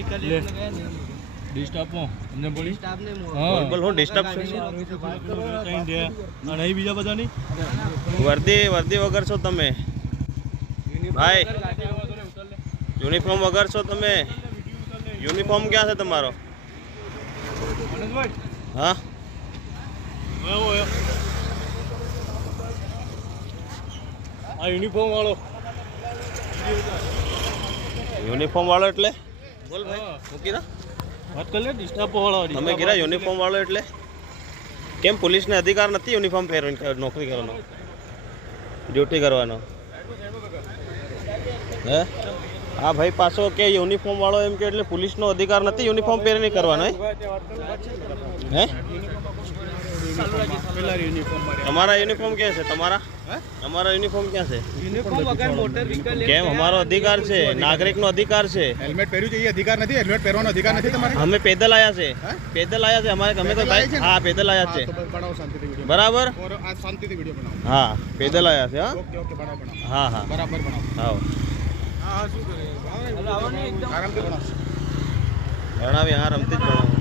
Vehicle લે. એટલે ગયા ને એમ. ડિસ્ટ આપો અમને બોલી હા. બોલ હું ડિસ્ટર્બ છું. અને અહીં બીજા બધાની? વર્દી વર્દી વગર છો તમે? ભાઈ યુનિફોર્મ વગર છો તમે? યુનિફોર્મ ક્યાં છે તમારો? હા. આ યુનિફોર્મ વાળો. યુનિફોર્મ વાળો એટલે? બોલ ભાઈ મૂકી દો. વાત કરી લે ડિસ્ટ વાળો તમે કીધા યુનિફોર્મ વાળો એટલે? કેમ પોલીસને અધિકાર નથી યુનિફોર્મ પહેરવાની નોકરી કરવાનો? ડ્યુટી કરવાનો. હે? હા ભાઈ પાછો કે યુનિફોર્મ વાળો એમ કે એટલે પોલીસનો અધિકાર નથી યુનિફોર્મ પહેરીને કરવાનો હે? તમારા યુનિફોર્મ ક્યાં છે? તમારા? તમારા યુનિફોર્મ ક્યાં છે? યુનિફોર્મ વગર મોટર વ્હીકલ કેમ? અમારો અધિકાર છે. નાગરિકનો અધિકાર છે. હેલ્મેટ પહેર્યું છે એ અધિકાર નથી હેલ્મેટ પહેરવાનો અધિકાર નથી તમારે? અમે પેદલ આયા છે. પેદલ આયા છે. અમારે અમે તો ને? હા પેદલ આયા છે. બનાવો બરાબર? શાંતિથી વીડિયો બનાવો. હા પેદલ આયા છે હા? ઓકે ઓકે બનાવો બનાવો. હા હા. બરાબર બનાવો. હા. હા શું કરે? આવો ને એકદમ આરામથી બનાવો. ભણાવી હા રમતી જ ભણાવી.